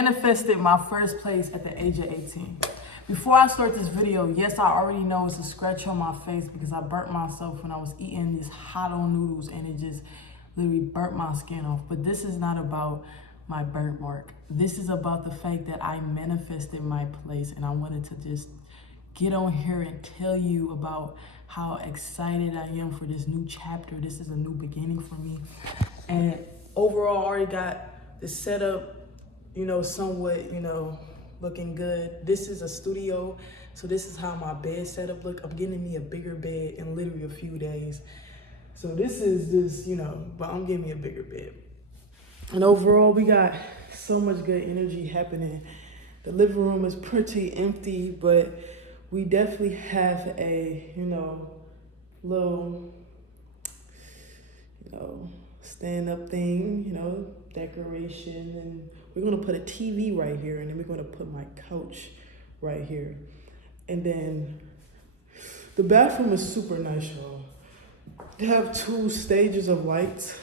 Manifested my first place at the age of 18. Before I start this video, yes, I already know it's a scratch on my face because I burnt myself when I was eating these hot on noodles and it just literally burnt my skin off. But this is not about my burnt mark. This is about the fact that I manifested my place, and I wanted to just get on here and tell you about how excited I am for this new chapter. This is a new beginning for me. And overall, I already got the setup, somewhat, looking good. This is a studio, so this is how my bed setup look. I'm getting me a bigger bed in literally a few days. So this is just, but I'm getting me a bigger bed. And overall, we got so much good energy happening. The living room is pretty empty, but we definitely have a, little, stand-up thing, decoration, and we're gonna put a TV right here, and then we're gonna put my couch right here. And then the bathroom is super nice, y'all. They have 2 stages of lights.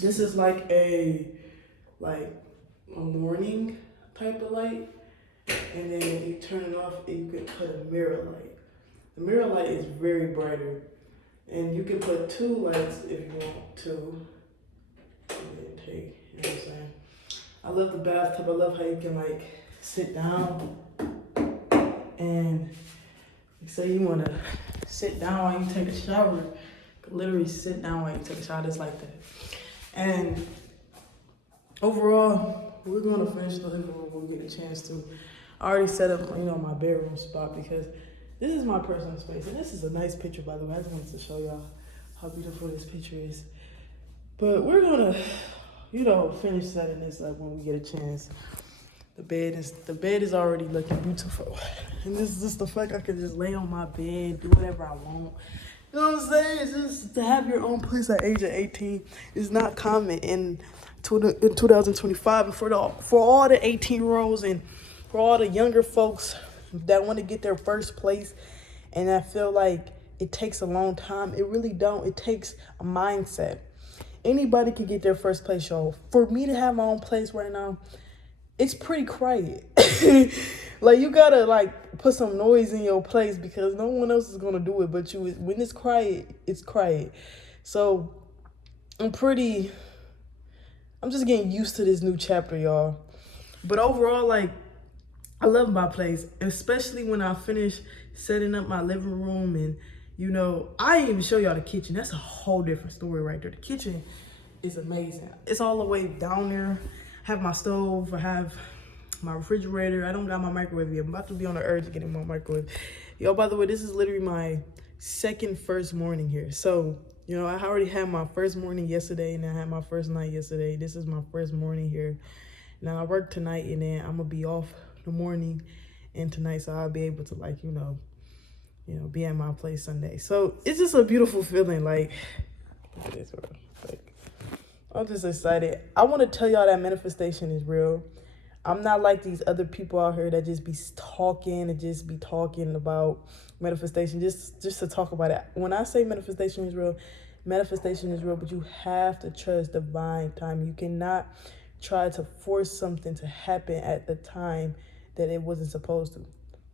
This is like a morning type of light, and then you turn it off and you can put a mirror light. The mirror light is very brighter, and you can put 2 lights if you want to. Take, you know what I'm saying? I love the bathtub. I love how you can sit down, and say you want to sit down while you take a shower. You can literally sit down while you take a shower, just like that. And overall, we're going to finish the living room when we get a chance to. I already set up, my bedroom spot because this is my personal space. And this is a nice picture, by the way. I just wanted to show y'all how beautiful this picture is. But we're going to, finish setting this up when we get a chance. The bed is already looking beautiful. And this is just the fact I can just lay on my bed, do whatever I want. You know what I'm saying? It's just to have your own place at age of 18 is not common in 2025. And for all the 18-year-olds and for all the younger folks that want to get their first place, and I feel like it takes a long time, it really don't. It takes a mindset. Anybody can get their first place, y'all. For me to have my own place right now, it's pretty quiet. You gotta put some noise in your place because no one else is gonna do it but you. When it's quiet, it's quiet. So I'm just getting used to this new chapter, y'all. But overall, I love my place, especially when I finish setting up my living room. And I didn't even show y'all the kitchen. That's a whole different story right there. The kitchen is amazing. It's all the way down there. I have my stove. I have my refrigerator. I don't got my microwave yet. I'm about to be on the urge of getting my microwave. Yo, by the way, this is literally my first morning here. So, I already had my first morning yesterday, and I had my first night yesterday. This is my first morning here. Now, I work tonight, and then I'm going to be off the morning and tonight, so I'll be able to, be at my place Sunday. So, it's just a beautiful feeling. Look at this, bro. I'm just excited. I want to tell y'all that manifestation is real. I'm not like these other people out here that just be talking about manifestation just to talk about it. When I say manifestation is real, but you have to trust divine time. You cannot try to force something to happen at the time that it wasn't supposed to.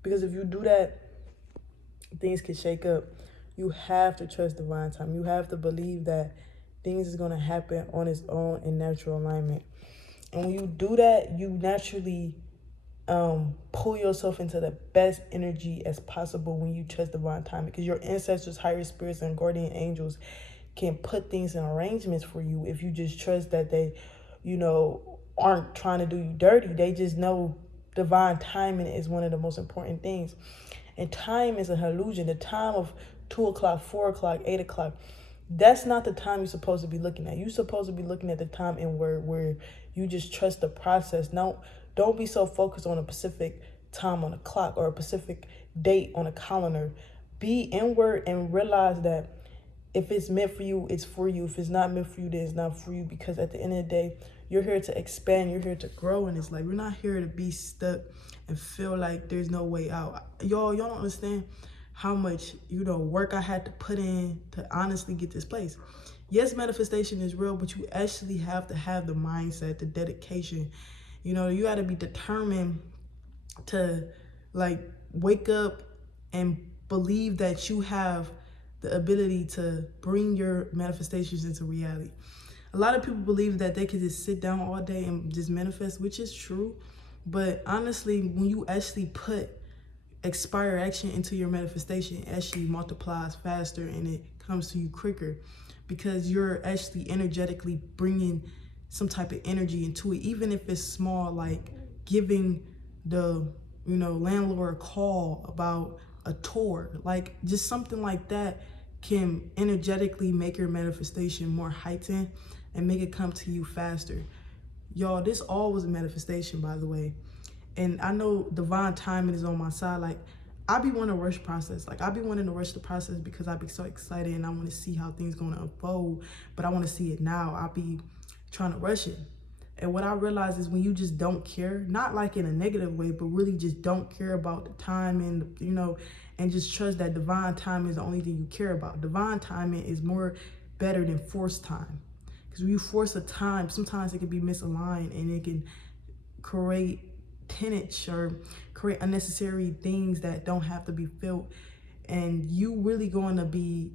Because if you do that, things can shake up. You have to trust divine time. You have to believe that things is going to happen on its own in natural alignment. And when you do that, you naturally pull yourself into the best energy as possible when you trust divine time, because your ancestors, higher spirits, and guardian angels can put things in arrangements for you if you just trust that they, aren't trying to do you dirty. They just know divine timing is one of the most important things. And time is an illusion. The time of 2 o'clock, 4 o'clock, 8 o'clock, that's not the time you're supposed to be looking at. You're supposed to be looking at the time in where you just trust the process. Now, don't be so focused on a specific time on the clock or a specific date on a calendar. Be inward and realize that if it's meant for you, it's for you. If it's not meant for you, then it's not for you. Because at the end of the day, you're here to expand. You're here to grow. And it's we're not here to be stuck and feel like there's no way out. Y'all don't understand how much, work I had to put in to honestly get this place. Yes, manifestation is real, but you actually have to have the mindset, the dedication, You know, you got to be determined to like wake up and believe that you have the ability to bring your manifestations into reality. A lot of people believe that they could just sit down all day and just manifest, which is true. But honestly, when you actually put expire action into your manifestation, it actually multiplies faster and it comes to you quicker because you're actually energetically bringing some type of energy into it, even if it's small, like giving the landlord a call about a tour, like just something like that can energetically make your manifestation more heightened and make it come to you faster. Y'all, this all was a manifestation, by the way. And I know divine timing is on my side. Like, I be wanting to rush process. Like, I be wanting to rush the process because I be so excited and I want to see how things going to unfold. But I want to see it now. I be trying to rush it. And what I realize is when you just don't care, not like in a negative way, but really just don't care about the time and, and just trust that divine timing is the only thing you care about. Divine timing is more better than forced time. Because when you force a time, sometimes it can be misaligned and it can create tenets or create unnecessary things that don't have to be felt. And you really going to be,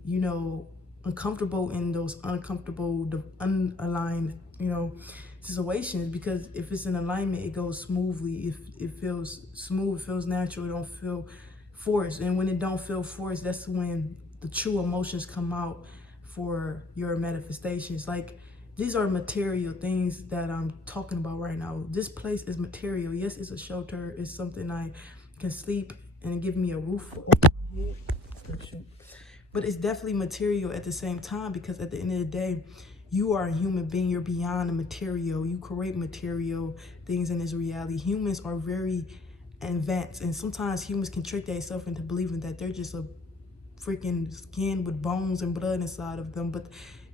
uncomfortable in those uncomfortable, unaligned, situations, because if it's in alignment, it goes smoothly. If it feels smooth, it feels natural, it don't feel forced. And when it don't feel forced, that's when the true emotions come out for your manifestations. Like, these are material things that I'm talking about right now. This place is material. Yes, it's a shelter. It's something I can sleep and give me a roof over my head. But it's definitely material at the same time, because at the end of the day, you are a human being. You're beyond the material. You create material things in this reality. Humans are very advanced, and sometimes humans can trick themselves into believing that they're just a freaking skin with bones and blood inside of them. But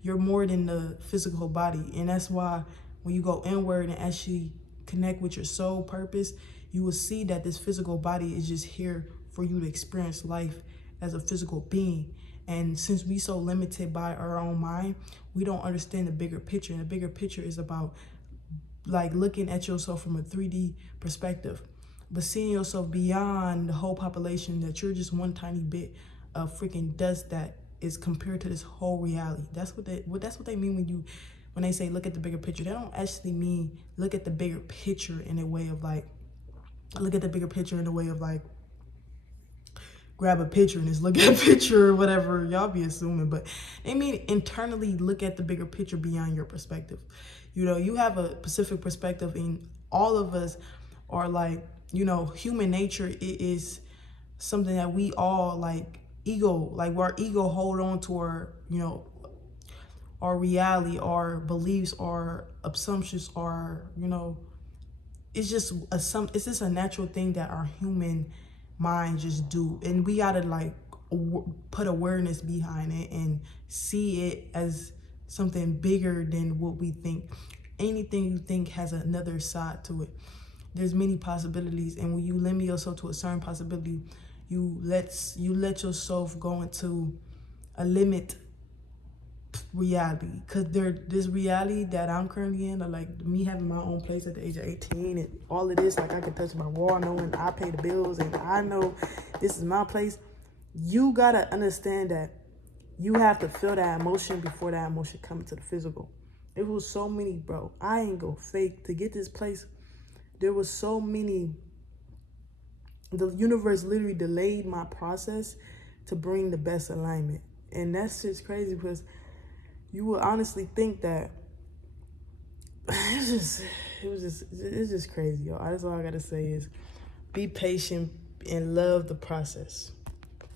you're more than the physical body. And that's why when you go inward and actually connect with your soul purpose, you will see that this physical body is just here for you to experience life as a physical being. And since we so limited by our own mind, we don't understand the bigger picture. And the bigger picture is about like looking at yourself from a 3D perspective, but seeing yourself beyond the whole population, that you're just one tiny bit of freaking dust that is compared to this whole reality. That's what they mean when they say look at the bigger picture. They don't actually mean look at the bigger picture in a way of like grab a picture and just look at a picture or whatever y'all be assuming, but they mean internally look at the bigger picture beyond your perspective. You have a specific perspective, and all of us are like, human nature is something that we all like our ego hold on to our reality, our beliefs, our assumptions, it's just a natural thing that our human mind just do, and we gotta like put awareness behind it and see it as something bigger than what we think. Anything you think has another side to it. There's many possibilities, and when you limit yourself to a certain possibility, you let yourself go into a limit reality. Because this reality that I'm currently in, or like me having my own place at the age of 18 and all of this, like I can touch my wall knowing I pay the bills and I know this is my place. You gotta understand that you have to feel that emotion before that emotion comes to the physical. It was so many, bro, I ain't go fake, to get this place. There was so many. The universe literally delayed my process to bring the best alignment. And that's just crazy, because you would honestly think that it's just crazy, y'all. That's all I gotta say is be patient and love the process.